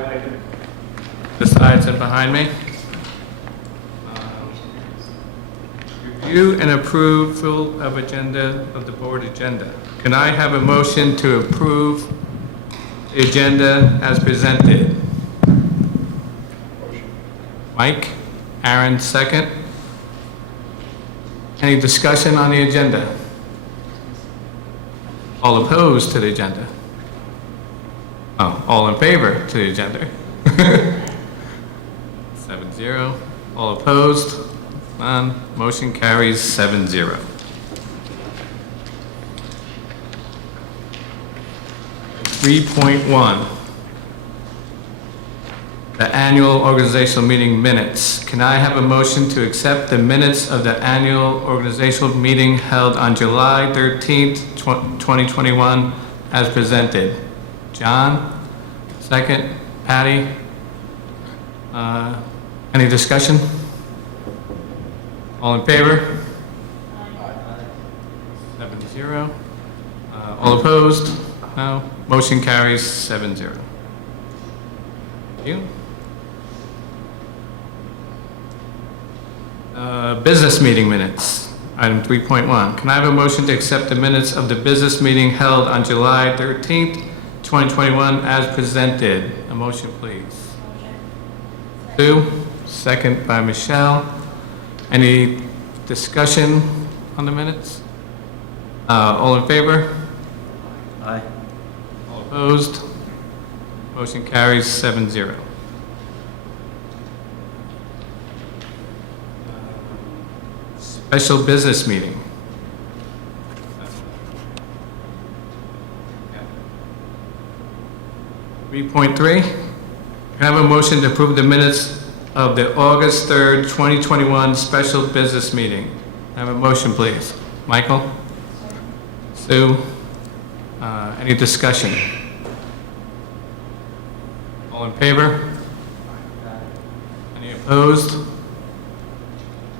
highlighted. The sides and behind me. Review and approval of agenda, of the board agenda. Can I have a motion to approve the agenda as presented? Mike? Aaron, second. Any discussion on the agenda? All opposed to the agenda? Oh, all in favor to the agenda? 7-0. All opposed? None. Motion carries 7-0. .1. The annual organizational meeting minutes. Can I have a motion to accept the minutes of the annual organizational meeting held on July 13th, 2021 as presented? John? Second. Patty? Any discussion? All in favor? 7-0. All opposed? No. Motion carries 7-0. Thank you. Business meeting minutes. Item 3.1. Can I have a motion to accept the minutes of the business meeting held on July 13th, 2021 as presented? A motion, please. Sue, second by Michelle. Any discussion on the minutes? All in favor? Aye. All opposed? Motion carries 7-0. Special business meeting. 3.3. Can I have a motion to approve the minutes of the August 3rd, 2021 special business meeting? Can I have a motion, please? Michael? Sue? Any discussion? All in favor? Any opposed?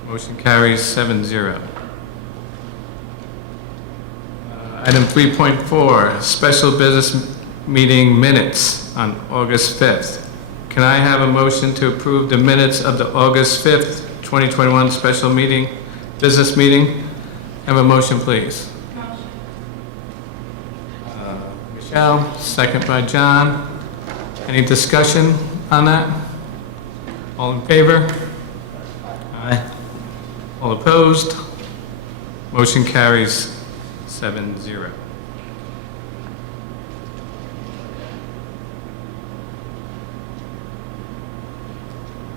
Motion carries 7-0. Item 3.4, special business meeting minutes on August 5th. Can I have a motion to approve the minutes of the August 5th, 2021 special meeting, business meeting? Have a motion, please. Michelle, second by John. Any discussion on that? All in favor? Aye. All opposed? Motion carries 7-0.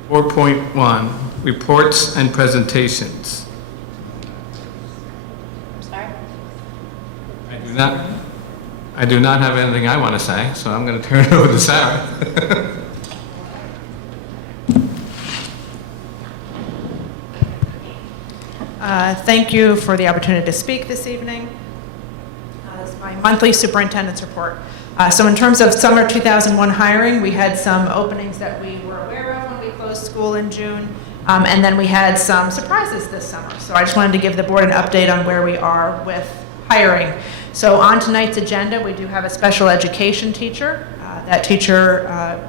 .1, reports and presentations. Sorry? I do not have anything I want to say, so I'm going to turn it over to Sarah. Thank you for the opportunity to speak this evening. This is my monthly superintendent's report. So in terms of summer 2001 hiring, we had some openings that we were aware of when we closed school in June, and then we had some surprises this summer. So I just wanted to give the board an update on where we are with hiring. So on tonight's agenda, we do have a special education teacher. That teacher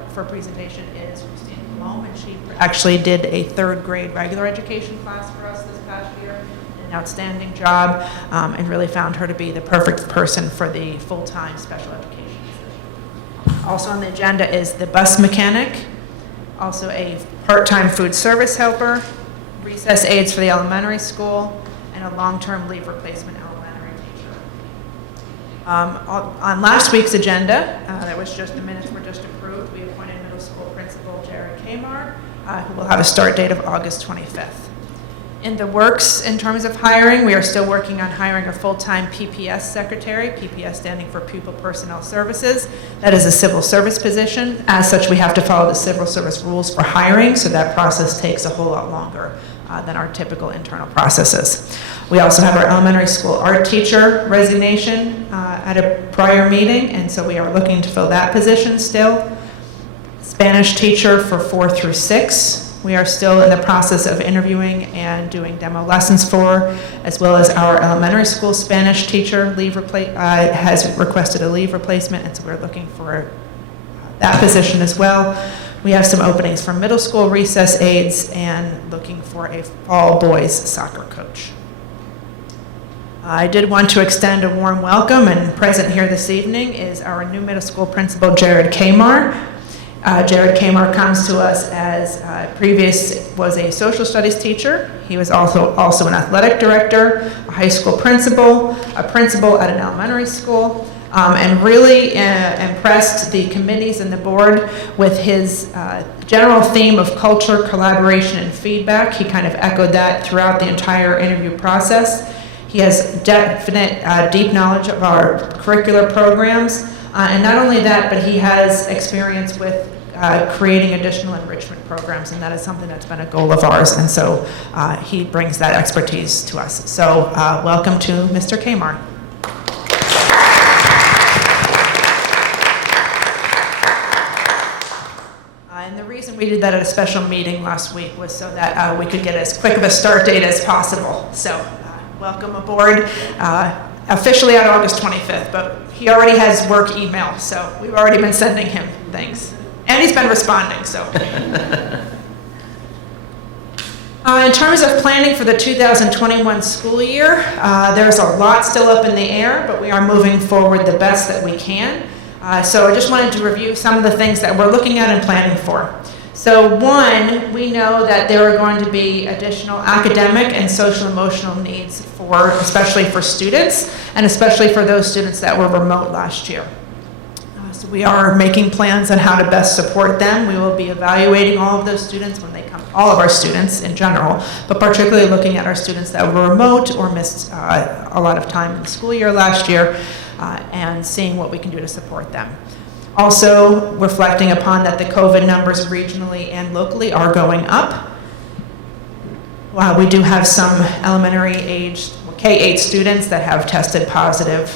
for presentation is Christine Malone, and she actually did a 3rd grade regular education class for us this past year. An outstanding job, and really found her to be the perfect person for the full-time special education position. Also on the agenda is the bus mechanic, also a part-time food service helper, recess aides for the elementary school, and a long-term leave replacement elementary teacher. On last week's agenda, that was just the minutes were just approved, we appointed middle school principal Jared Kmart, who will have a start date of August 25th. In the works, in terms of hiring, we are still working on hiring a full-time PPS secretary, PPS standing for Pupil Personnel Services. That is a civil service position. As such, we have to follow the civil service rules for hiring, so that process takes a whole lot longer than our typical internal processes. We also have our elementary school art teacher resignation at a prior meeting, and so we are looking to fill that position still. Spanish teacher for 4 through 6. We are still in the process of interviewing and doing demo lessons for, as well as our elementary school Spanish teacher has requested a leave replacement, and so we're looking for that position as well. We have some openings for middle school recess aides and looking for a fall boys soccer coach. I did want to extend a warm welcome, and present here this evening is our new middle school principal, Jared Kamar. Jared Kamar comes to us as was a social studies teacher. He was also an athletic director, a high school principal, a principal at an elementary school, and really impressed the committees and the board with his general theme of culture, collaboration, and feedback. He kind of echoed that throughout the entire interview process. He has definite deep knowledge of our curricular programs, and not only that, but he has experience with creating additional enrichment programs, and that is something that's been a goal of ours, and so he brings that expertise to us. So welcome to Mr. Kamar. And the reason we did that at a special meeting last week was so that we could get as quick of a start date as possible. So welcome aboard, officially on August 25th, but he already has work email, so we've already been sending him things. And he's been responding, so. In terms of planning for the 2021 school year, there's a lot still up in the air, but we are moving forward the best that we can. So I just wanted to review some of the things that we're looking at and planning for. So one, we know that there are going to be additional academic and social emotional needs especially for students, and especially for those students that were remote last year. So we are making plans on how to best support them. We will be evaluating all of those students when they come, all of our students in general, but particularly looking at our students that were remote or missed a lot of time in the school year last year, and seeing what we can do to support them. Also reflecting upon that the COVID numbers regionally and locally are going up. We do have some elementary age K-8 students that have tested positive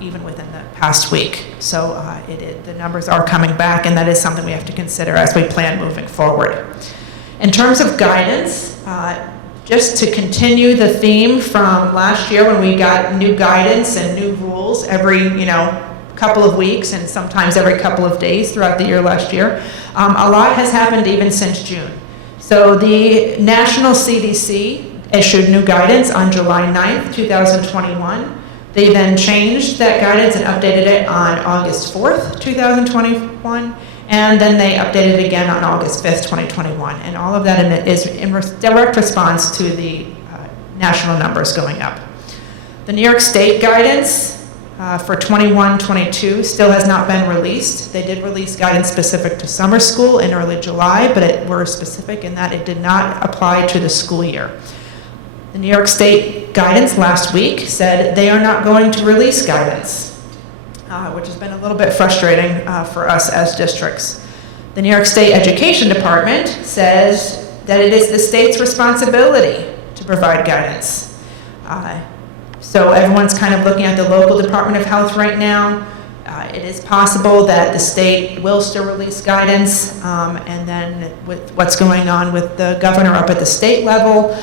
even within the past week. So the numbers are coming back, and that is something we have to consider as we plan moving forward. In terms of guidance, just to continue the theme from last year when we got new guidance and new rules every couple of weeks and sometimes every couple of days throughout the year last year, a lot has happened even since June. So the National CDC issued new guidance on July 9th, 2021. They then changed that guidance and updated it on August 4th, 2021, and then they updated it again on August 5th, 2021. And all of that is in direct response to the national numbers going up. The New York State guidance for 21-22 still has not been released. They did release guidance specific to summer school in early July, but it were specific in that it did not apply to the school year. The New York State guidance last week said they are not going to release guidance, which has been a little bit frustrating for us as districts. The New York State Education Department says that it is the state's responsibility to provide guidance. So everyone's kind of looking at the local Department of Health right now. It is possible that the state will still release guidance, and then with what's going on with the governor up at the state level,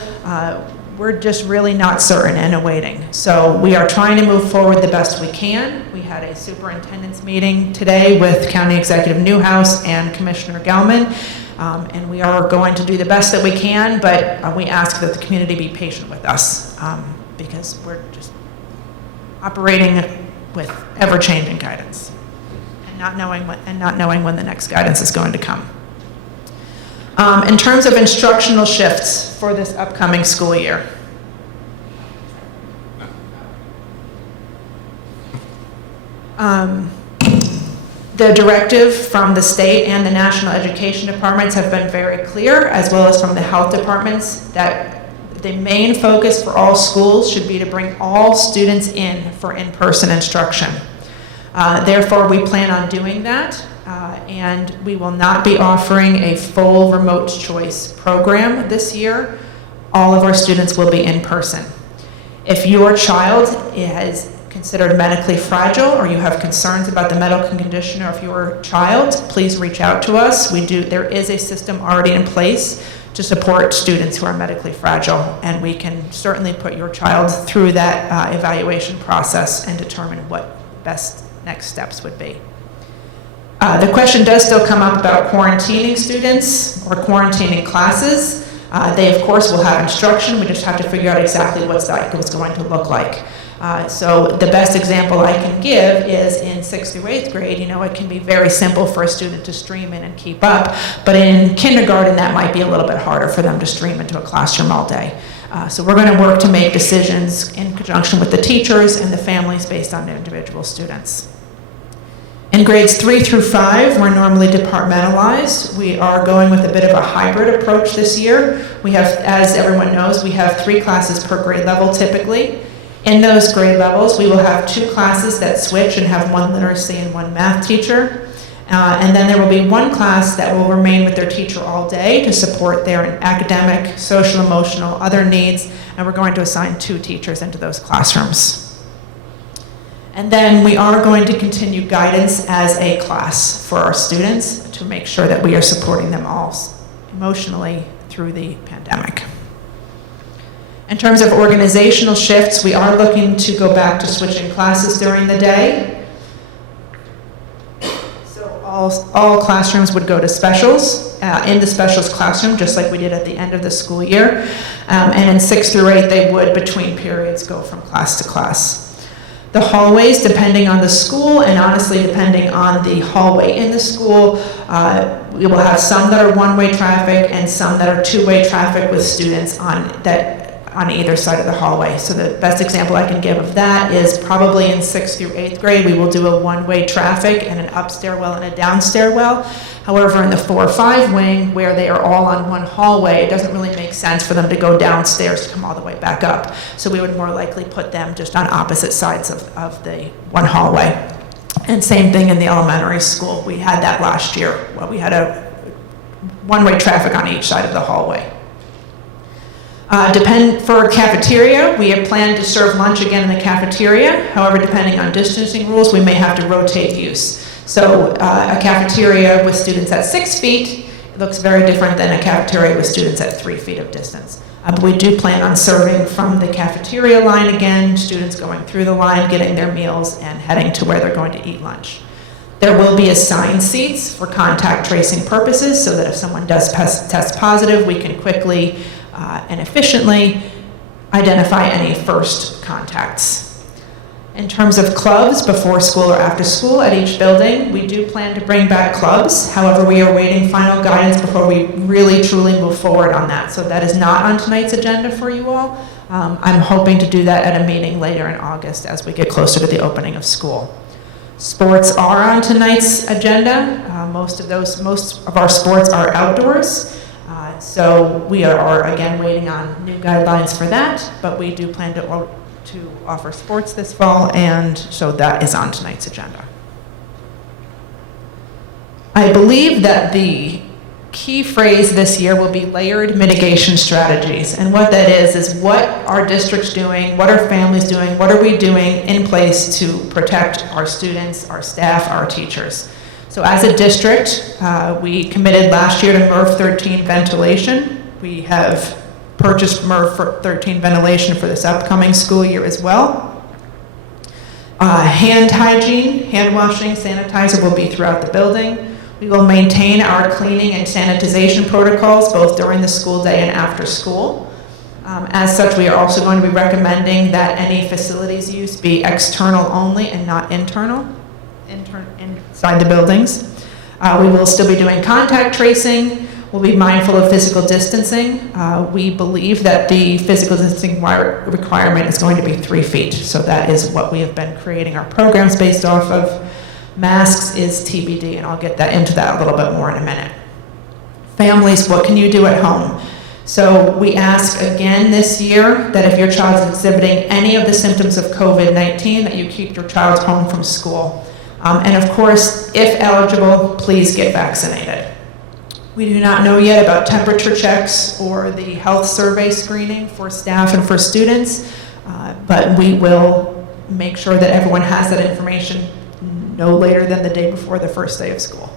we're just really not certain and awaiting. So we are trying to move forward the best we can. We had a superintendent's meeting today with County Executive Newhouse and Commissioner Gelman, and we are going to do the best that we can, but we ask that the community be patient with us, because we're just operating with ever-changing guidance and not knowing when the next guidance is going to come. In terms of instructional shifts for this upcoming school year, the directive from the state and the national education departments have been very clear, as well as from the health departments, that the main focus for all schools should be to bring all students in for in-person instruction. Therefore, we plan on doing that. And we will not be offering a full remote choice program this year. All of our students will be in person. If your child is considered medically fragile or you have concerns about the medical condition of your child, please reach out to us. There is a system already in place to support students who are medically fragile, and we can certainly put your child through that evaluation process and determine what best next steps would be. The question does still come up about quarantining students or quarantining classes. They, of course, will have instruction. We just have to figure out exactly what's going to look like. So the best example I can give is in 6th through 8th grade, it can be very simple for a student to stream in and keep up, but in kindergarten, that might be a little bit harder for them to stream into a classroom all day. So we're going to work to make decisions in conjunction with the teachers and the families based on individual students. In grades 3 through 5, we're normally departmentalized. We are going with a bit of a hybrid approach this year. We have, as everyone knows, we have 3 classes per grade level typically. In those grade levels, we will have 2 classes that switch and have 1 literacy and 1 math teacher. And then there will be 1 class that will remain with their teacher all day to support their academic, social, emotional, other needs, and we're going to assign 2 teachers into those classrooms. And then we are going to continue guidance as a class for our students to make sure that we are supporting them all emotionally through the pandemic. In terms of organizational shifts, we are looking to go back to switching classes during the day. So all classrooms would go to specials, in the specials classroom, just like we did at the end of the school year. And in 6th through 8, they would, between periods, go from class to class. The hallways, depending on the school, and honestly, depending on the hallway in the school, we will have some that are one-way traffic and some that are two-way traffic with students on either side of the hallway. So the best example I can give of that is probably in 6th through 8th grade, we will do a one-way traffic and an up stairwell and a down stairwell. However, in the 4 or 5 wing, where they are all on one hallway, it doesn't really make sense for them to go downstairs to come all the way back up. So we would more likely put them just on opposite sides of the one hallway. And same thing in the elementary school. We had that last year. Well, we had a one-way traffic on each side of the hallway. For cafeteria, we have planned to serve lunch again in the cafeteria. However, depending on distancing rules, we may have to rotate use. So a cafeteria with students at 6 feet looks very different than a cafeteria with students at 3 feet of distance. But we do plan on serving from the cafeteria line again, students going through the line, getting their meals, and heading to where they're going to eat lunch. There will be assigned seats for contact tracing purposes so that if someone does test positive, we can quickly and efficiently identify any first contacts. In terms of clubs, before school or after school at each building, we do plan to bring back clubs. However, we are awaiting final guidance before we really truly move forward on that. So that is not on tonight's agenda for you all. I'm hoping to do that at a meeting later in August as we get closer to the opening of school. Sports are on tonight's agenda. Most of our sports are outdoors. So we are again waiting on new guidelines for that, but we do plan to offer sports this fall, and so that is on tonight's agenda. I believe that the key phrase this year will be layered mitigation strategies, and what that is what our district's doing, what are families doing, what are we doing in place to protect our students, our staff, our teachers. So as a district, we committed last year to MERV 13 ventilation. We have purchased MERV 13 ventilation for this upcoming school year as well. Hand hygiene, hand washing, sanitizer will be throughout the building. We will maintain our cleaning and sanitization protocols both during the school day and after school. As such, we are also going to be recommending that any facilities use be external only and not internal. Inside the buildings. We will still be doing contact tracing. We'll be mindful of physical distancing. We believe that the physical distancing requirement is going to be 3 feet. So that is what we have been creating our programs based off of. Masks is TBD, and I'll get into that a little bit more in a minute. Families, what can you do at home? So we ask again this year that if your child is exhibiting any of the symptoms of COVID-19, that you keep your child home from school. And of course, if eligible, please get vaccinated. We do not know yet about temperature checks or the health survey screening for staff and for students, but we will make sure that everyone has that information no later than the day before the first day of school.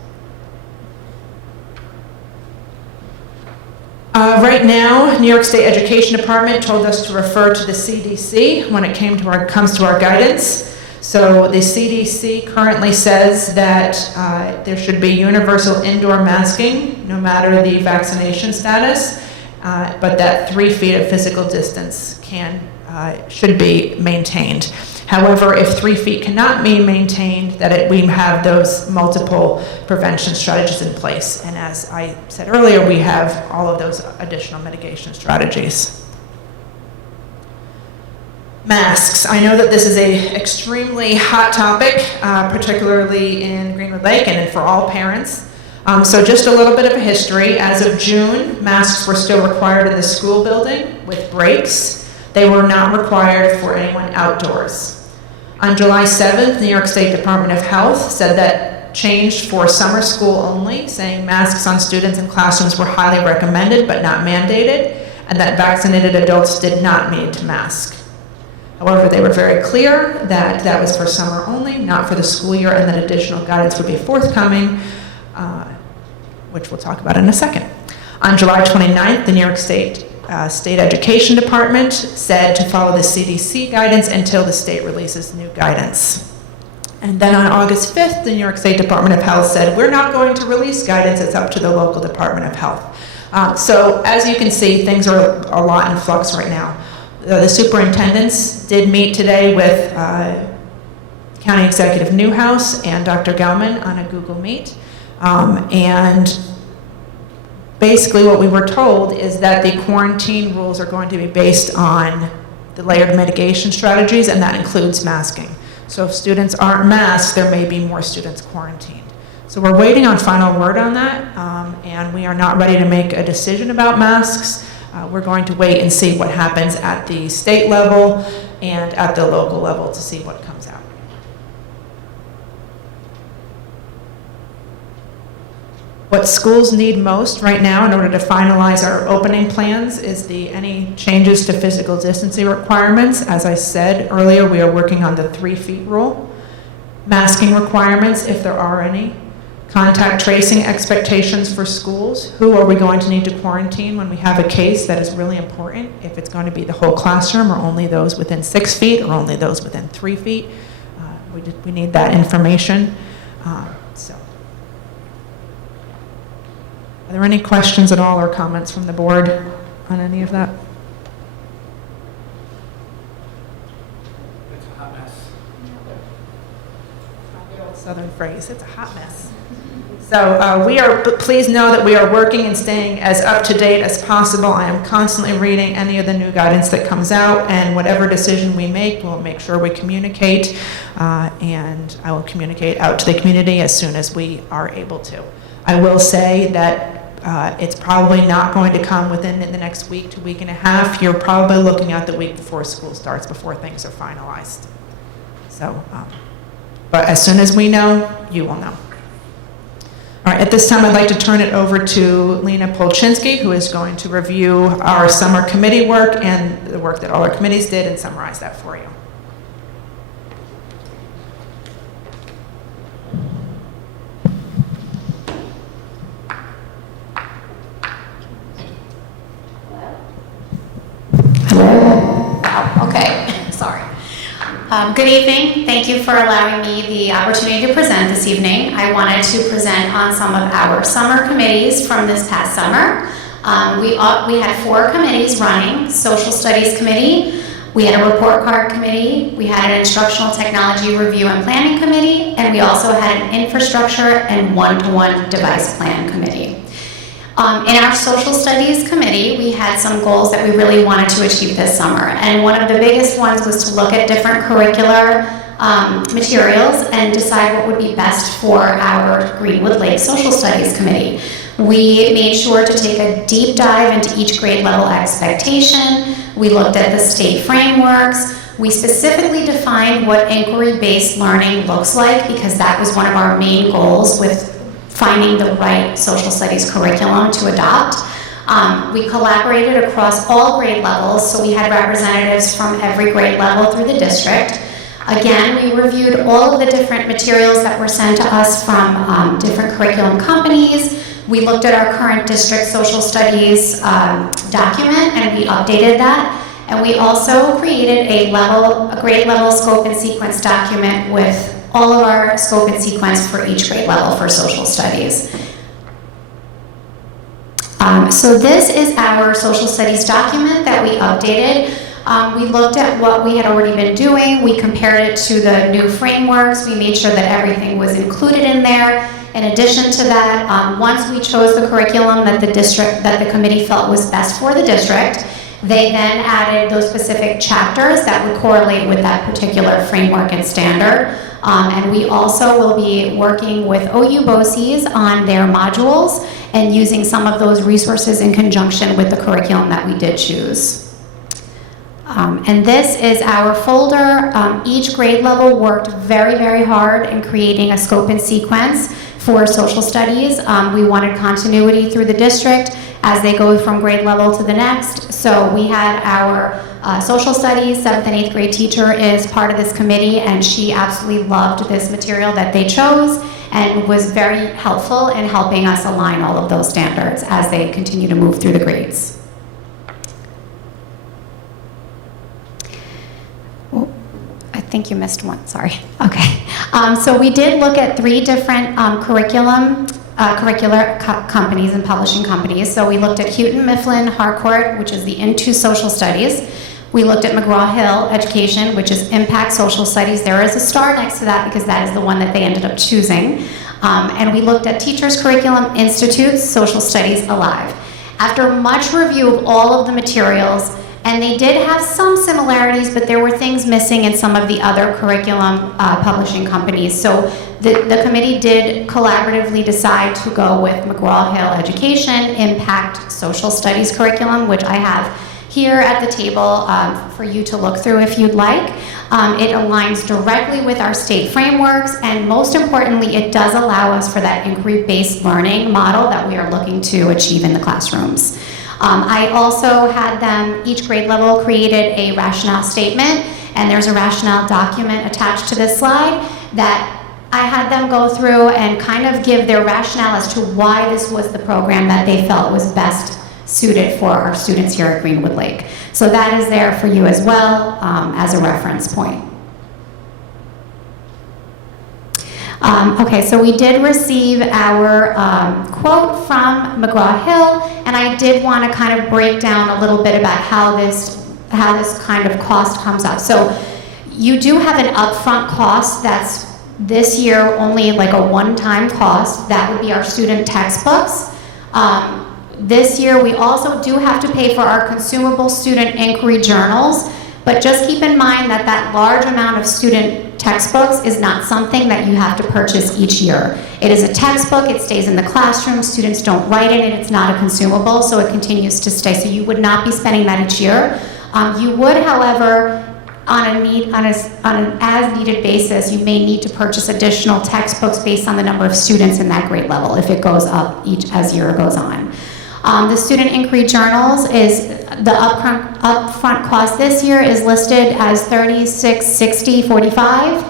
Right now, New York State Education Department told us to refer to the CDC when it comes to our guidance. So the CDC currently says that there should be universal indoor masking, no matter the vaccination status, but that 3 feet of physical distance should be maintained. However, if 3 feet cannot be maintained, we have those multiple prevention strategies in place. And as I said earlier, we have all of those additional mitigation strategies. Masks. I know that this is an extremely hot topic, particularly in Greenwood Lake and for all parents. So just a little bit of a history. As of June, masks were still required in the school building with breaks. They were not required for anyone outdoors. On July 7th, New York State Department of Health said that changed for summer school only, saying masks on students in classrooms were highly recommended but not mandated, and that vaccinated adults did not need to mask. However, they were very clear that that was for summer only, not for the school year, and that additional guidance would be forthcoming, which we'll talk about in a second. On July 29th, the New York State Education Department said to follow the CDC guidance until the state releases new guidance. And then on August 5th, the New York State Department of Health said, we're not going to release guidance, it's up to the local Department of Health. So as you can see, things are a lot in flux right now. The superintendents did meet today with County Executive Newhouse and Dr. Gelman on a Google Meet. And basically what we were told is that the quarantine rules are going to be based on the layered mitigation strategies, and that includes masking. So if students aren't masked, there may be more students quarantined. So we're waiting on final word on that, and we are not ready to make a decision about masks. We're going to wait and see what happens at the state level and at the local level to see what comes out. What schools need most right now in order to finalize our opening plans is any changes to physical distancing requirements. As I said earlier, we are working on the 3 feet rule. Masking requirements, if there are any. Contact tracing expectations for schools. Who are we going to need to quarantine when we have a case that is really important? If it's going to be the whole classroom or only those within 6 feet or only those within 3 feet. We need that information. Are there any questions at all or comments from the board on any of that? It's a hot mess. Good old Southern phrase, it's a hot mess. So please know that we are working and staying as up to date as possible. I am constantly reading any of the new guidance that comes out, and whatever decision we make, we'll make sure we communicate, and I will communicate out to the community as soon as we are able to. I will say that it's probably not going to come within the next week to week and a half. You're probably looking at the week before school starts, before things are finalized. So, but as soon as we know, you will know. All right, at this time, I'd like to turn it over to Lena Polchinski, who is going to review our summer committee work and the work that all our committees did and summarize that for you. Okay, sorry. Good evening. Thank you for allowing me the opportunity to present this evening. I wanted to present on some of our summer committees from this past summer. We had 4 committees running: Social Studies Committee, we had a Report Card Committee, we had an Instructional Technology Review and Planning Committee, and we also had an Infrastructure and One-to-One Device Plan Committee. In our Social Studies Committee, we had some goals that we really wanted to achieve this summer. And one of the biggest ones was to look at different curricular materials and decide what would be best for our Greenwood Lake Social Studies Committee. We made sure to take a deep dive into each grade level expectation. We looked at the state frameworks. We specifically defined what inquiry-based learning looks like, because that was one of our main goals with finding the right social studies curriculum to adopt. We collaborated across all grade levels, so we had representatives from every grade level through the district. Again, we reviewed all of the different materials that were sent to us from different curriculum companies. We looked at our current district social studies document, and we updated that. And we also created a grade level scope and sequence document with all of our scope and sequence for each grade level for social studies. So this is our social studies document that we updated. We looked at what we had already been doing. We compared it to the new frameworks. We made sure that everything was included in there. In addition to that, once we chose the curriculum that the committee felt was best for the district, they then added those specific chapters that would correlate with that particular framework and standard. And we also will be working with OU BOCES on their modules and using some of those resources in conjunction with the curriculum that we did choose. And this is our folder. Each grade level worked very, very hard in creating a scope and sequence for social studies. We wanted continuity through the district as they go from grade level to the next. So we had our social studies 7th and 8th grade teacher is part of this committee, and she absolutely loved this material that they chose and was very helpful in helping us align all of those standards as they continue to move through the grades. I think you missed one, sorry. Okay. So we did look at 3 different curricular companies and publishing companies. So we looked at Houghton Mifflin Harcourt, which is the Into Social Studies. We looked at McGraw-Hill Education, which is Impact Social Studies. There is a star next to that because that is the one that they ended up choosing. And we looked at Teachers Curriculum Institute's Social Studies Alive. After much review of all of the materials, and they did have some similarities, but there were things missing in some of the other curriculum publishing companies. So the committee did collaboratively decide to go with McGraw-Hill Education Impact Social Studies curriculum, which I have here at the table for you to look through if you'd like. It aligns directly with our state frameworks, and most importantly, it does allow us for that inquiry-based learning model that we are looking to achieve in the classrooms. I also had them, each grade level created a rationale statement, and there's a rationale document attached to this slide that I had them go through and kind of give their rationale as to why this was the program that they felt was best suited for our students here at Greenwood Lake. So that is there for you as well as a reference point. Okay, so we did receive our quote from McGraw-Hill, and I did want to kind of break down a little bit about how this kind of cost comes out. So you do have an upfront cost that's this year only like a one-time cost. That would be our student textbooks. This year we also do have to pay for our consumable student inquiry journals, but just keep in mind that that large amount of student textbooks is not something that you have to purchase each year. It is a textbook, it stays in the classroom, students don't write in it, it's not a consumable, so it continues to stay. So you would not be spending that each year. You would, however, on an as-needed basis, you may need to purchase additional textbooks based on the number of students in that grade level if it goes up as year goes on. The student inquiry journals is the upfront cost this year is listed as $36.60.45.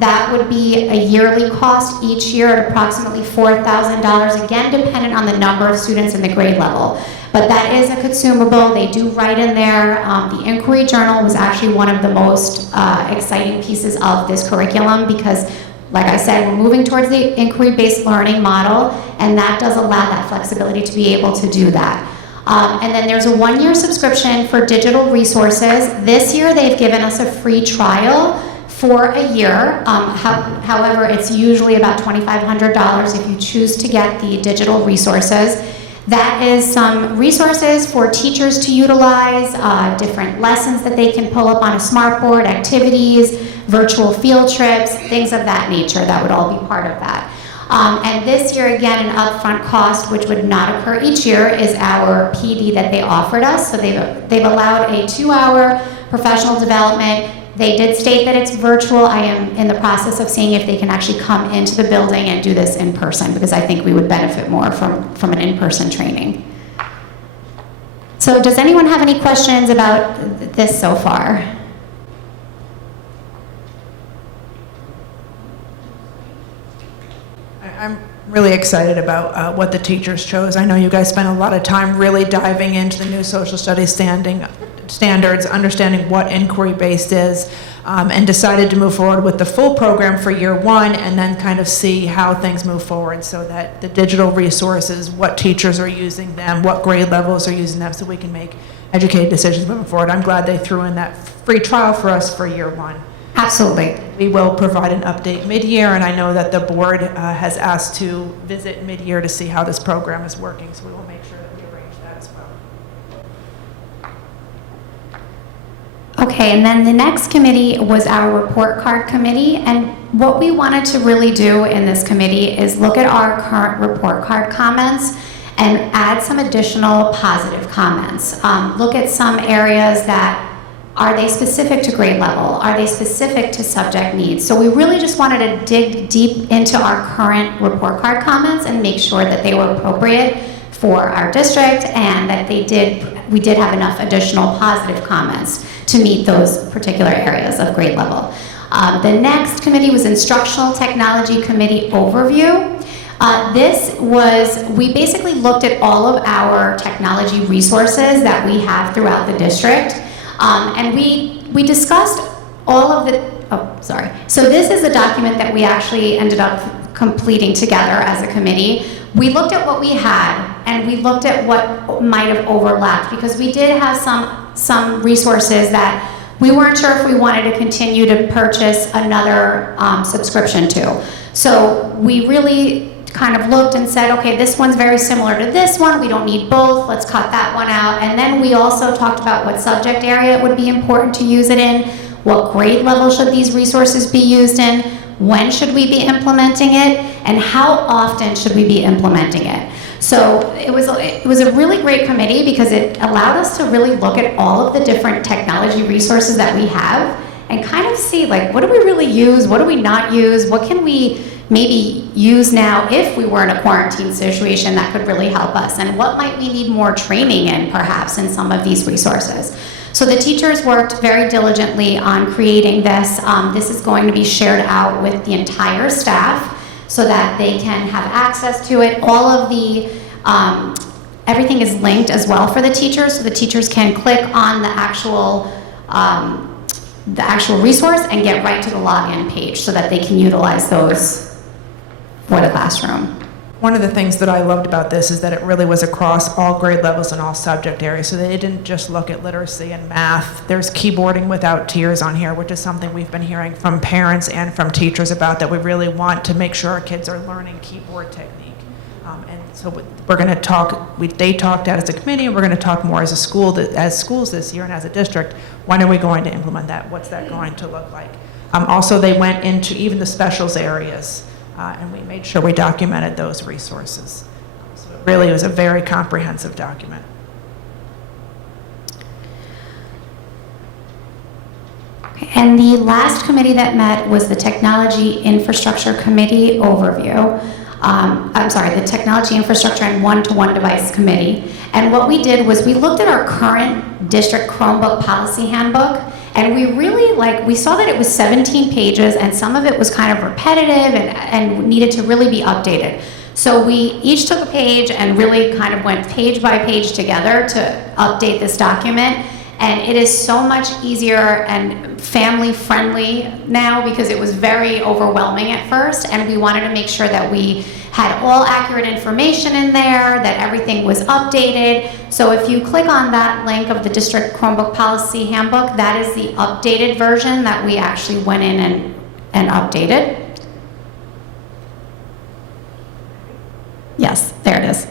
That would be a yearly cost each year at approximately $4,000, again dependent on the number of students in the grade level. But that is a consumable. They do write in there. The inquiry journal was actually one of the most exciting pieces of this curriculum because, like I said, we're moving towards the inquiry-based learning model, and that does allow that flexibility to be able to do that. And then there's a 1-year subscription for digital resources. This year, they've given us a free trial for a year. However, it's usually about $2,500 if you choose to get the digital resources. That is some resources for teachers to utilize, different lessons that they can pull up on a smartboard, activities, virtual field trips, things of that nature. That would all be part of that. And this year, again, an upfront cost, which would not occur each year, is our PD that they offered us. So they've allowed a 2-hour professional development. They did state that it's virtual. I am in the process of seeing if they can actually come into the building and do this in person, because I think we would benefit more from an in-person training. So does anyone have any questions about this so far? I'm really excited about what the teachers chose. I know you guys spent a lot of time really diving into the new social studies standards, understanding what inquiry-based is, and decided to move forward with the full program for year one, and then kind of see how things move forward, so that the digital resources, what teachers are using them, what grade levels are using them, so we can make educated decisions moving forward. I'm glad they threw in that free trial for us for year one. Absolutely. We will provide an update mid-year, and I know that the board has asked to visit mid-year to see how this program is working, so we will make sure that we arrange that as well. Okay, and then the next committee was our report card committee, and what we wanted to really do in this committee is look at our current report card comments and add some additional positive comments. Look at some areas that, are they specific to grade level? Are they specific to subject needs? So we really just wanted to dig deep into our current report card comments and make sure that they were appropriate for our district, and that we did have enough additional positive comments to meet those particular areas of grade level. The next committee was Instructional Technology Committee Overview. We basically looked at all of our technology resources that we have throughout the district. And we discussed all of the, So this is a document that we actually ended up completing together as a committee. We looked at what we had, and we looked at what might have overlapped, because we did have some resources that we weren't sure if we wanted to continue to purchase another subscription to. So we really kind of looked and said, okay, this one's very similar to this one, we don't need both, let's cut that one out. And then we also talked about what subject area it would be important to use it in, what grade level should these resources be used in, when should we be implementing it, and how often should we be implementing it. So it was a really great committee, because it allowed us to really look at all of the different technology resources that we have and kind of see, like, what do we really use, what do we not use, what can we maybe use now if we were in a quarantine situation that could really help us, and what might we need more training in perhaps in some of these resources. So the teachers worked very diligently on creating this. This is going to be shared out with the entire staff so that they can have access to it. All of the, everything is linked as well for the teachers, so the teachers can click on the actual resource and get right to the login page so that they can utilize those for the classroom. One of the things that I loved about this is that it really was across all grade levels and all subject areas, so they didn't just look at literacy and math. There's keyboarding without tears on here, which is something we've been hearing from parents and from teachers about, that we really want to make sure our kids are learning keyboard technique. And so we're going to talk, they talked as a committee, and we're going to talk more as a school, as schools this year and as a district. When are we going to implement that? What's that going to look like? Also, they went into even the specials areas. And we made sure we documented those resources. So it really was a very comprehensive document. And the last committee that met was the Technology Infrastructure Committee Overview. The Technology Infrastructure and One-to-One Device Committee. And what we did was we looked at our current district Chromebook policy handbook, and we really, we saw that it was 17 pages, and some of it was kind of repetitive and needed to really be updated. So we each took a page and really kind of went page by page together to update this document. And it is so much easier and family friendly now, because it was very overwhelming at first, and we wanted to make sure that we had all accurate information in there, that everything was updated. So if you click on that link of the District Chromebook Policy Handbook, that is the updated version that we actually went in and updated. Yes, there it is.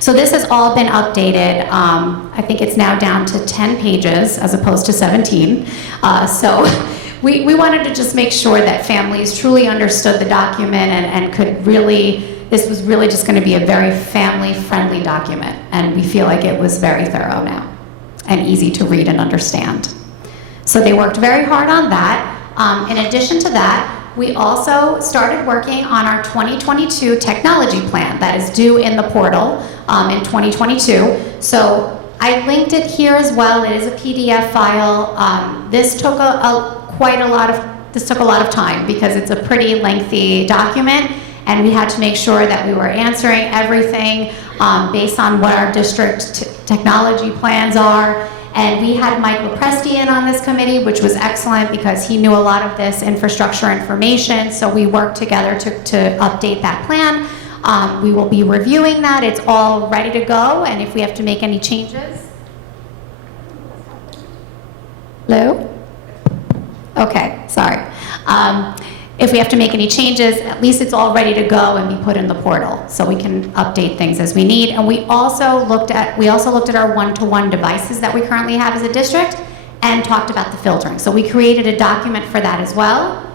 So this has all been updated. I think it's now down to 10 pages as opposed to 17. So we wanted to just make sure that families truly understood the document and could really, this was really just going to be a very family-friendly document. And we feel like it was very thorough now and easy to read and understand. So they worked very hard on that. In addition to that, we also started working on our 2022 technology plan that is due in the portal in 2022. So I linked it here as well. It is a PDF file. This took quite a lot of time, because it's a pretty lengthy document, and we had to make sure that we were answering everything based on what our district technology plans are. And we had Mike Lopresti in on this committee, which was excellent because he knew a lot of this infrastructure information. So we worked together to update that plan. We will be reviewing that. It's all ready to go. And if we have to make any changes. Hello? Okay, sorry. If we have to make any changes, at least it's all ready to go and be put in the portal, so we can update things as we need. And we also looked at our one-to-one devices that we currently have as a district and talked about the filtering. So we created a document for that as well.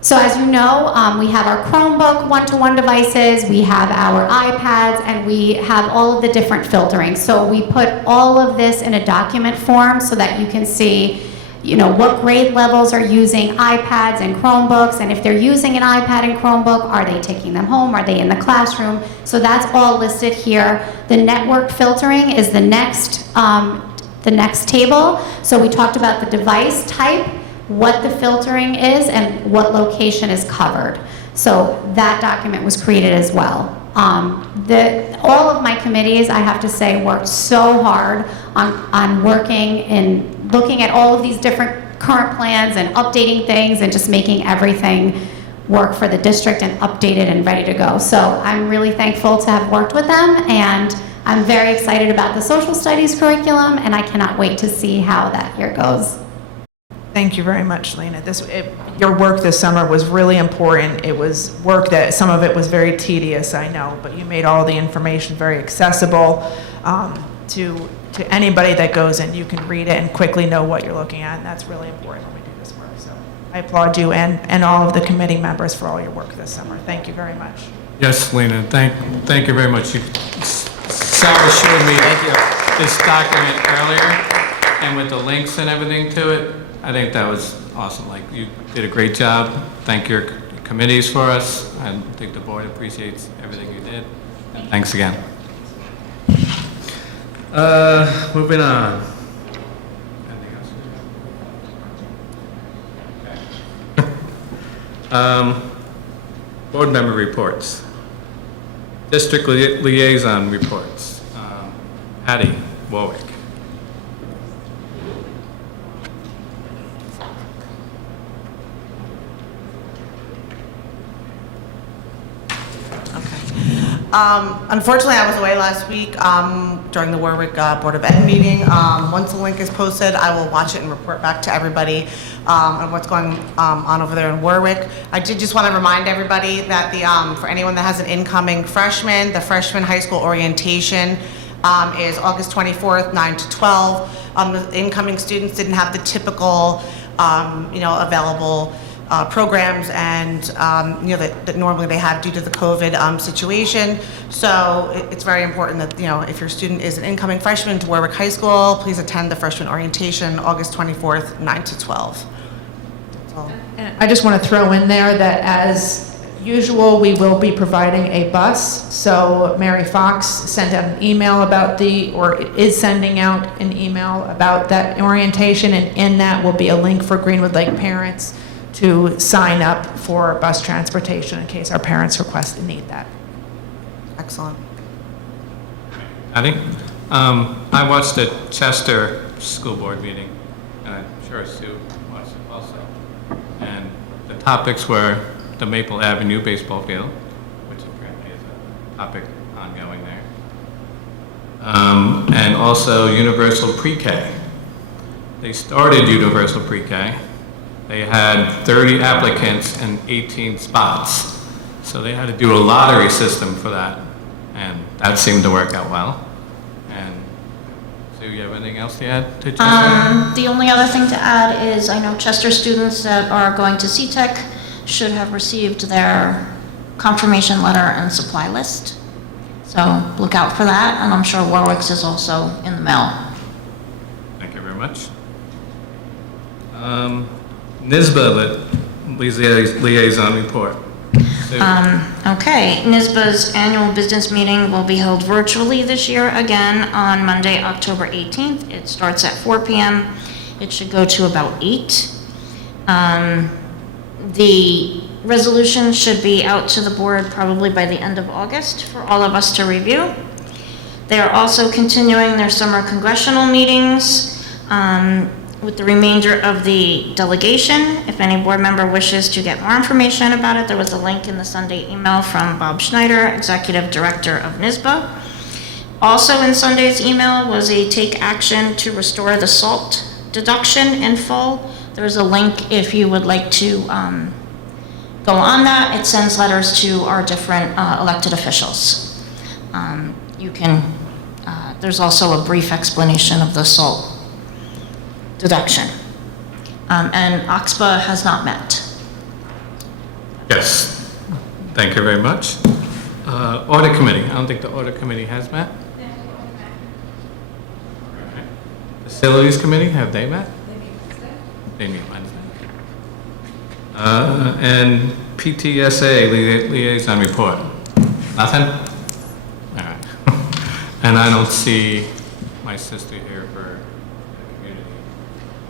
So as you know, we have our Chromebook one-to-one devices, we have our iPads, and we have all of the different filtering. So we put all of this in a document form so that you can see, you know, what grade levels are using iPads and Chromebooks, and if they're using an iPad and Chromebook, are they taking them home? Are they in the classroom? So that's all listed here. The network filtering is the next table. So we talked about the device type, what the filtering is, and what location is covered. So that document was created as well. All of my committees, I have to say, worked so hard on working and looking at all of these different current plans and updating things and just making everything work for the district and updated and ready to go. So I'm really thankful to have worked with them, and I'm very excited about the social studies curriculum, and I cannot wait to see how that year goes. Thank you very much, Lena. Your work this summer was really important. It was work that some of it was very tedious, I know, but you made all the information very accessible to anybody that goes in. You can read it and quickly know what you're looking at, and that's really important when we do this work. So I applaud you and all of the committee members for all your work this summer. Thank you very much. Yes, Lena, thank you very much. Sarah showed me this document earlier, and with the links and everything to it, I think that was awesome. Like, you did a great job. Thank your committees for us. I think the board appreciates everything you did. And thanks again. Moving on. Anything else? Okay. Board member reports. District liaison reports. Patty Warwick. Unfortunately, I was away last week during the Warwick Board of Ed meeting. Once the link is posted, I will watch it and report back to everybody on what's going on over there in Warwick. I did just want to remind everybody that for anyone that has an incoming freshman, the freshman high school orientation is August 24th, 9 to 12. The incoming students didn't have the typical, available programs and that normally they have due to the COVID situation. So it's very important that if your student is an incoming freshman to Warwick High School, please attend the freshman orientation August 24th, 9 to 12. That's all. And I just want to throw in there that as usual, we will be providing a bus. So Mary Fox sent out an email is sending out an email about that orientation, and in that will be a link for Greenwood Lake parents to sign up for bus transportation in case our parents request and need that. Excellent. Patty? I watched the Chester School Board meeting, and I'm sure Sue watched it also. And the topics were the Maple Avenue baseball field, which apparently is a topic ongoing there. And also Universal Pre-K. They started Universal Pre-K. They had 30 applicants and 18 spots. So they had to do a lottery system for that. And that seemed to work out well. And Sue, you have anything else to add to Chester? The only other thing to add is I know Chester students that are going to CTEC should have received their confirmation letter and supply list. So look out for that, and I'm sure Warwick's is also in the mail. Thank you very much. NISBA liaison report. Sue. Okay, NISBA's annual business meeting will be held virtually this year again on Monday, October 18th. It starts at 4 p.m. It should go to about 8. The resolution should be out to the board probably by the end of August for all of us to review. They are also continuing their summer congressional meetings with the remainder of the delegation. If any board member wishes to get more information about it, there was a link in the Sunday email from Bob Schneider, Executive Director of NYSBA. Also in Sunday's email was a take action to restore the SALT deduction in full. There's a link if you would like to go on that. It sends letters to our different elected officials. There's also a brief explanation of the SALT deduction. And OXPA has not met. Yes. Thank you very much. Audit Committee. I don't think the Audit Committee has met. Okay. Facilities Committee, have they met? They meet Wednesday. And PTSA liaison report. Nothing? All right. And I don't see my sister here for the community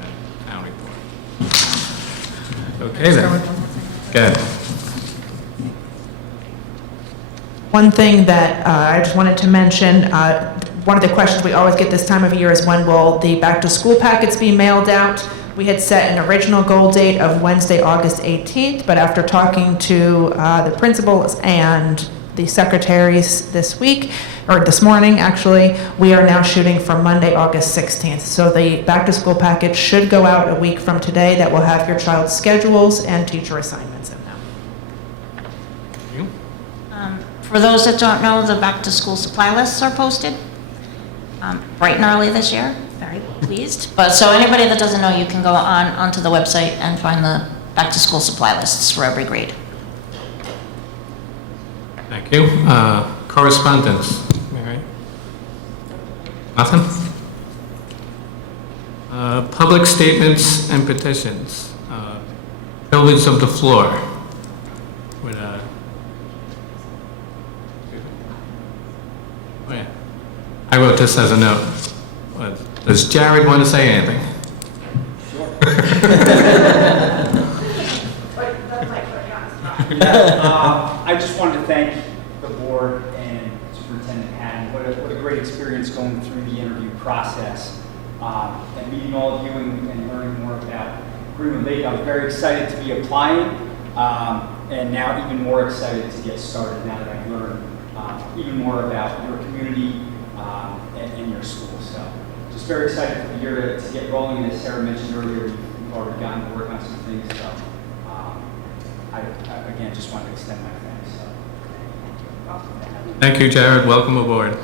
and town report. Okay then. Good. One thing that I just wanted to mention, one of the questions we always get this time of year is when will the back-to-school packets be mailed out? We had set an original goal date of Wednesday, August 18th, but after talking to the principals and the secretaries this week, or this morning actually, we are now shooting for Monday, August 16th. So the back-to-school package should go out a week from today that will have your child's schedules and teacher assignments in them. You? For those that don't know, the back-to-school supply lists are posted bright and early this year. Very pleased. But so anybody that doesn't know, you can go onto the website and find the back-to-school supply lists for every grade. Thank you. Correspondence. Mary? Nothing? Public statements and petitions. Privilege of the floor. With, oh yeah. I wrote this as a note. Does Jared want to say anything? I just wanted to thank the board and Superintendent Hatton. What a great experience going through the interview process and meeting all of you and learning more about Greenwood Lake. I was very excited to be applying and now even more excited to get started now that I've learned even more about your community and your school. So just very excited for the year to get rolling. And as Sarah mentioned earlier, we've already gotten to work on some things. So I again just wanted to extend my thanks. So. Thank you, Jared. Welcome aboard.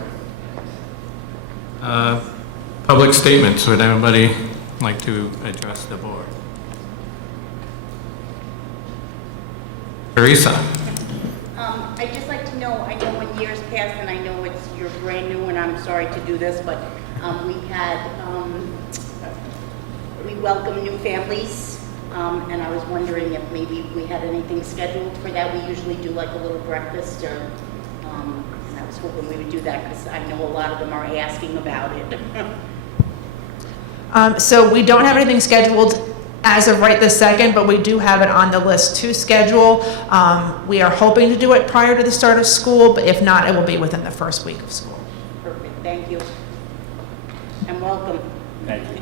Public statements. Would anybody like to address the board? Teresa. I'd just like to know, I know in years past, and I know you're brand new, and I'm sorry to do this, but we welcome new families, and I was wondering if maybe we had anything scheduled for that. We usually do like a little breakfast, and I was hoping we would do that because I know a lot of them are asking about it. So we don't have anything scheduled as of right this second, but we do have it on the list to schedule. We are hoping to do it prior to the start of school, but if not, it will be within the first week of school. Perfect, thank you. And welcome. Thank you.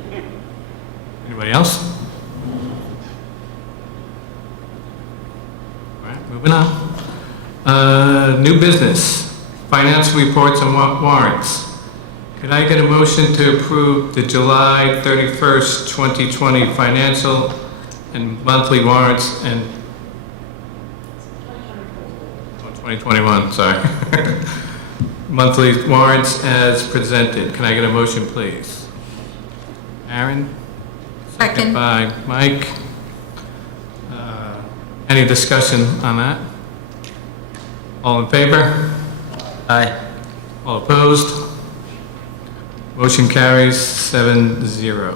Anybody else? All right, moving on. New business, financial reports and warrants. Could I get a motion to approve the July 31st, 2020 financial and monthly warrants and 2021, sorry. Monthly warrants as presented. Can I get a motion, please? Aaron? Second by Mike. Any discussion on that? All in favor? Aye. All opposed? Motion carries 7-0.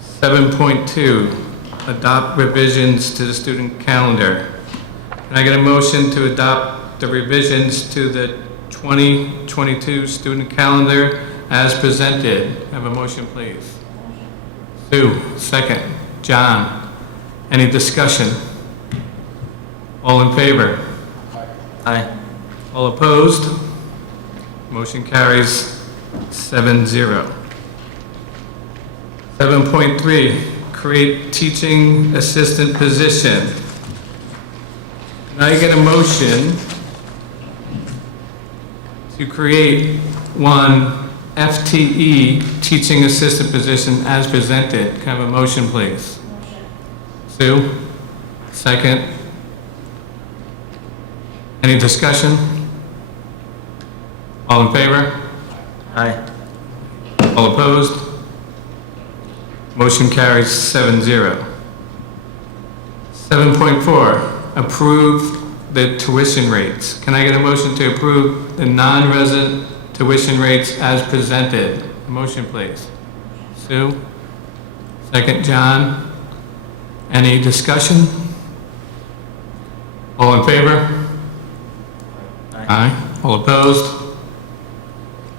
7.2, adopt revisions to the student calendar. Can I get a motion to adopt the revisions to the 2022 student calendar as presented? Have a motion, please. Sue, second. John, any discussion? All in favor? Aye. All opposed? Motion carries 7-0. 7.3, create teaching assistant position. Can I get a motion to create one FTE teaching assistant position as presented? Can I have a motion, please? Sue? Second. Any discussion? All in favor? Aye. All opposed? Motion carries 7-0. 7.4, approve the tuition rates. Can I get a motion to approve the non-resident tuition rates as presented? Motion, please. Sue? Second, John. Any discussion? All in favor? Aye. All opposed?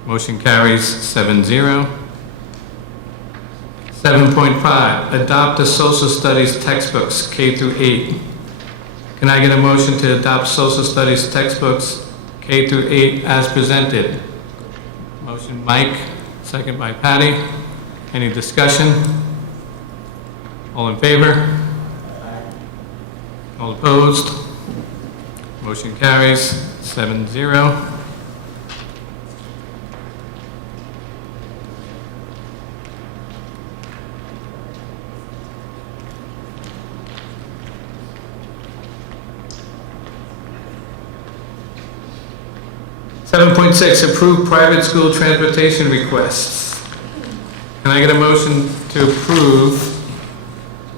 Motion carries 7-0. 7.5, adopt the social studies textbooks, K through 8. Can I get a motion to adopt social studies textbooks, K through 8, as presented? Motion, Mike, second by Patty. Any discussion? All in favor? All opposed? Motion carries 7-0. 7.6, approve private school transportation requests. Can I get a motion to approve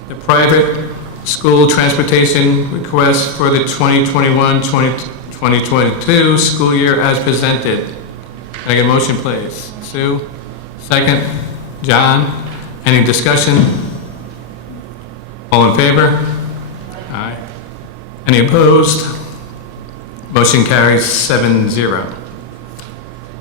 the private school transportation request for the 2021-2022 school year as presented? Can I get a motion, please? Sue? Second? John? Any discussion? All in favor? Aye. Any opposed? Motion carries 7-0.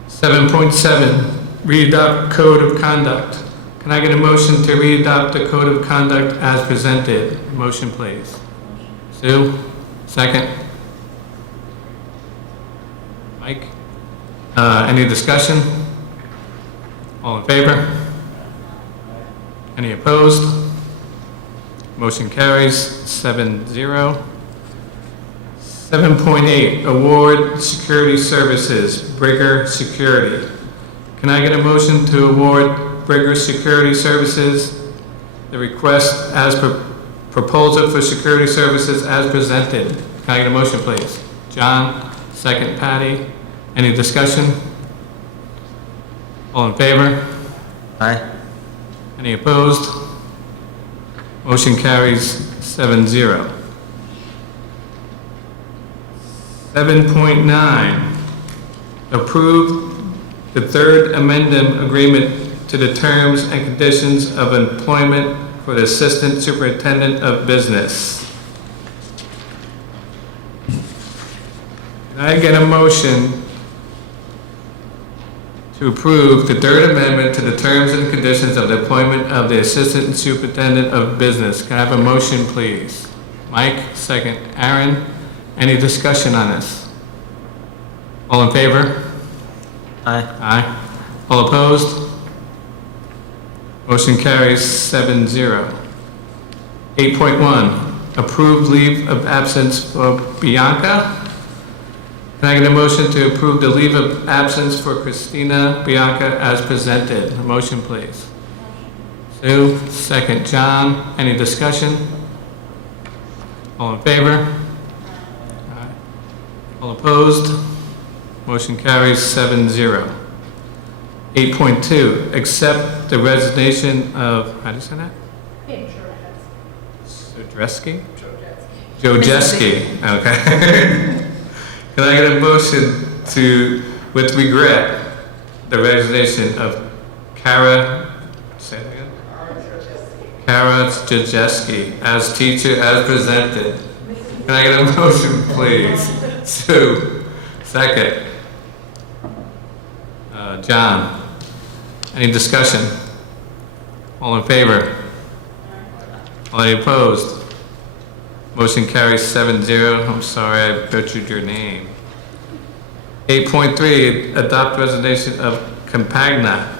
7.7, readopt code of conduct. Can I get a motion to readopt the code of conduct as presented? Motion, please. Sue? Second? Mike? Any discussion? All in favor? Any opposed? Motion carries 7-0. 7.8, award security services, Brigger Security. Can I get a motion to award Brigger Security Services the request as proposal for security services as presented? Can I get a motion, please? John, second, Patty. Any discussion? All in favor? Aye. Any opposed? Motion carries 7-0. 7.9, approve the third amendment agreement to the terms and conditions of employment for the Assistant Superintendent of Business. Can I get a motion to approve the third amendment to the terms and conditions of the employment of the Assistant Superintendent of Business? Can I have a motion, please? Mike, second. Aaron? Any discussion on this? All in favor? Aye. Aye. All opposed? Motion carries 7-0. 8.1, approved leave of absence for Bianca. Can I get a motion to approve the leave of absence for Christina Bianca as presented? A motion, please. Sue, second. John, any discussion? All in favor? All opposed? Motion carries 7-0. 8.2, accept the resignation of, how do you say that? Sodreski? Jojeski, okay. Can I get a motion to, with regret, the resignation of Kara, say it again? Kara Jojeski as teacher as presented? Can I get a motion, please? Sue, second. John, any discussion? All in favor? All opposed? Motion carries 7-0. I'm sorry I butchered your name. 8.3, adopt resignation of Campagna.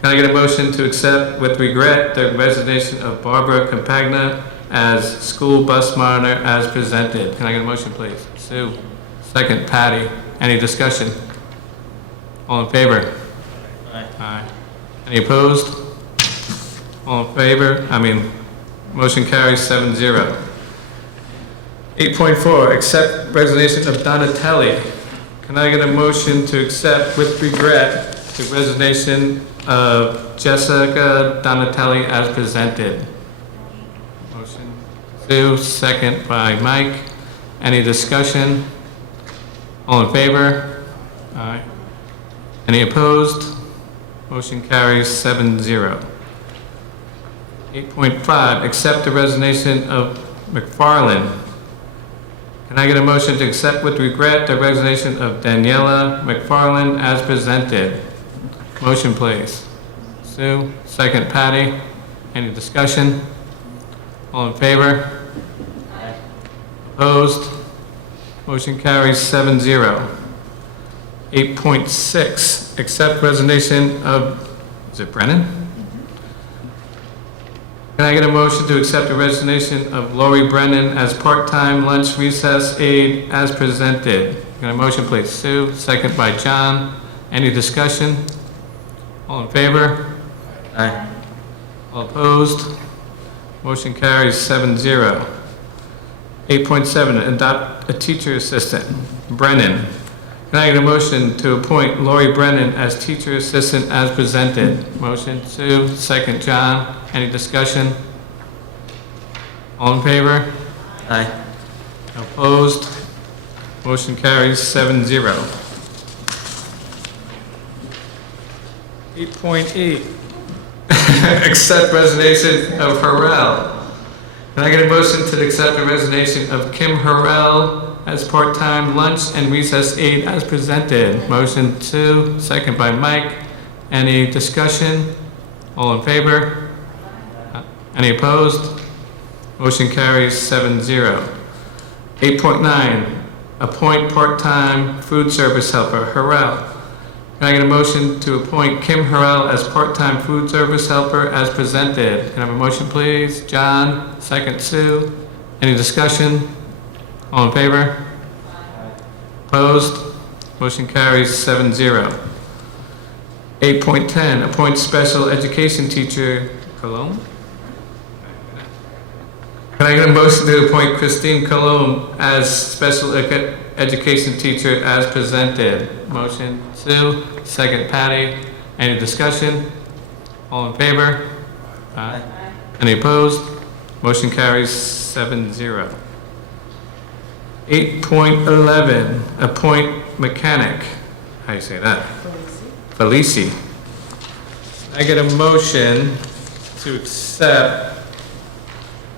Can I get a motion to accept with regret the resignation of Barbara Campagna as school bus monitor as presented? Can I get a motion, please? Sue. Second, Patty. Any discussion? All in favor? Aye. Any opposed? All in favor? Motion carries 7-0. 8.4, accept resignation of Donatelli. Can I get a motion to accept with regret the resignation of Jessica Donatelli as presented? Motion, Sue, second by Mike. Any discussion? All in favor? Aye. Any opposed? Motion carries 7-0. 8.5, accept the resignation of McFarland. Can I get a motion to accept with regret the resignation of Daniela McFarland as presented? Motion, please. Sue, second, Patty. Any discussion? All in favor? Opposed? Motion carries 7-0. 8.6, accept resignation of, is it Brennan? Can I get a motion to accept the resignation of Lori Brennan as part-time lunch recess aide as presented? Can I motion, please? Sue, second by John. Any discussion? All in favor? Aye. All opposed? Motion carries 7-0. 8.7, adopt a teacher assistant. Brennan. Can I get a motion to appoint Lori Brennan as teacher assistant as presented? Motion, Sue, second, John. Any discussion? All in favor? Aye. Opposed? Motion carries 7-0. 8.8, accept resignation of Harrell. Can I get a motion to accept the resignation of Kim Harrell as part-time lunch and recess aide as presented? Motion, Sue, second by Mike. Any discussion? All in favor? Any opposed? Motion carries 7-0. 8.9, appoint part-time food service helper, Harrell. Can I get a motion to appoint Kim Harrell as part-time food service helper as presented? Can I have a motion, please? John, second, Sue. Any discussion? All in favor? Opposed? Motion carries 7-0. 8.10, appoint special education teacher, Cologne? Can I get a motion to appoint Christine Cologne as special education teacher as presented? Motion, Sue. Second, Patty. Any discussion? All in favor? Aye. Any opposed? Motion carries 7-0. 8.11, appoint mechanic. How do you say that? Felici. I get a motion to accept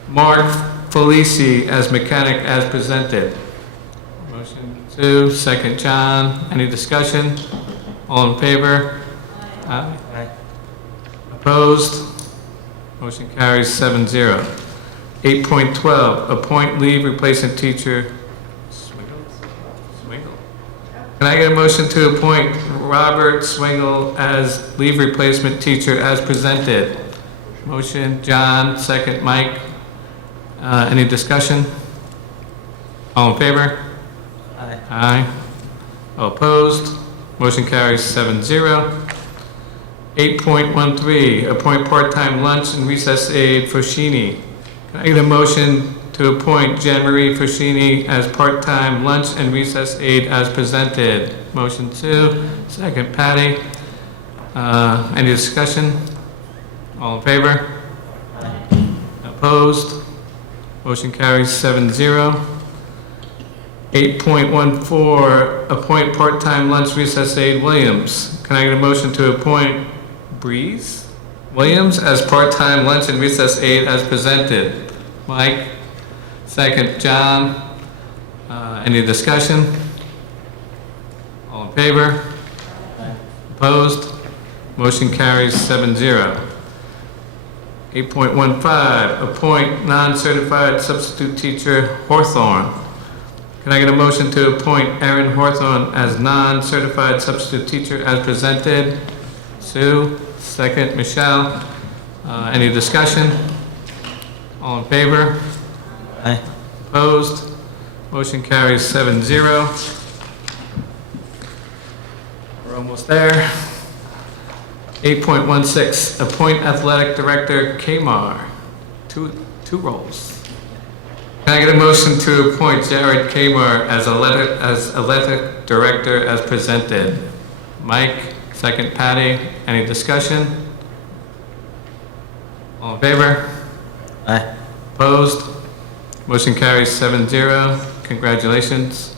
Mark Felici as mechanic as presented. Motion, Sue, second, John. Any discussion? All in favor? Aye. Aye. Opposed? Motion carries 7-0. 8.12, appoint leave replacement teacher, Swingle. Can I get a motion to appoint Robert Swingle as leave replacement teacher as presented? Motion, John, second, Mike. Any discussion? All in favor? Aye. Aye. All opposed? Motion carries 7-0. 8.13, appoint part-time lunch and recess aide Foschini. Can I get a motion to appoint Jen Marie Foschini as part-time lunch and recess aide as presented? Motion, Sue. Second, Patty. Any discussion? All in favor? Opposed? Motion carries 7-0. 8.14, appoint part-time lunch recess aide Williams. Can I get a motion to appoint Breeze Williams as part-time lunch and recess aide as presented? Mike, second, John. Any discussion? All in favor? Opposed? Motion carries 7-0. 8.15, appoint non-certified substitute teacher Hawthorne. Can I get a motion to appoint Erin Hawthorne as non-certified substitute teacher as presented? Sue, second. Michelle, any discussion? All in favor? Aye. Opposed? Motion carries 7-0. We're almost there. 8.16, appoint athletic director Kmar. Two roles. Can I get a motion to appoint Jared Kmar as athletic director as presented? Mike, second. Patty, any discussion? All in favor? Aye. Opposed? Motion carries 7-0. Congratulations.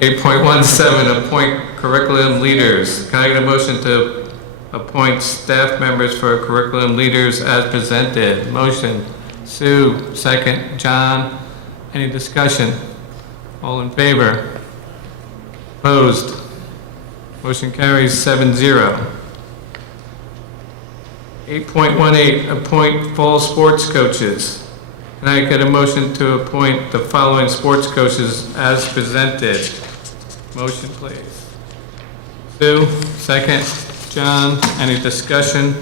8.17, appoint curriculum leaders. Can I get a motion to appoint staff members for curriculum leaders as presented? Motion, Sue, second. John, any discussion? All in favor? Opposed? Motion carries 7-0. 8.18, appoint fall sports coaches. Can I get a motion to appoint the following sports coaches as presented? Motion, please. Sue, second. John, any discussion?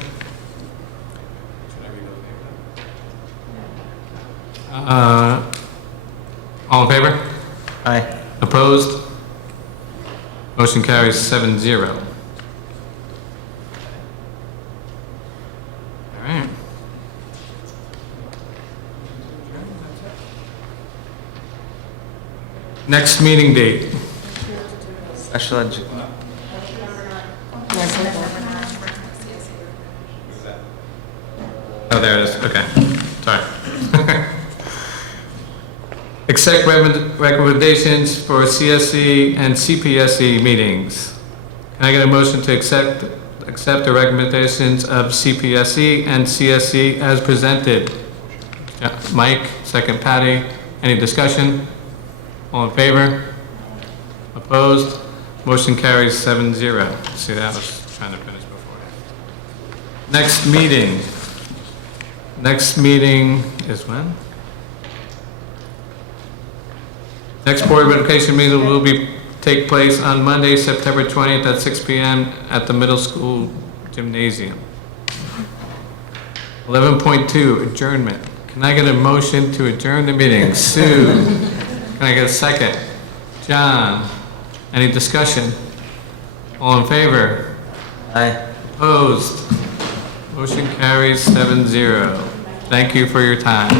All in favor? Aye. Opposed? Motion carries 7-0. All right. Next meeting date. Special edu, Oh, there it is, okay, sorry. Accept recommendations for CSE and CPSE meetings. Can I get a motion to accept the recommendations of CPSE and CSE as presented? Yeah, Mike, second. Patty, any discussion? All in favor? Opposed? Motion carries 7-0. See, that was trying to finish before. Next meeting. Next meeting is when? Next Board of Education meeting will take place on Monday, September 20th at 6 p.m. at the middle school gymnasium. 11.2, adjournment. Can I get a motion to adjourn the meeting? Sue, can I get a second? John, any discussion? All in favor? aye. Opposed? Motion carries 7-0. Thank you for your time.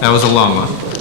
That was a long one.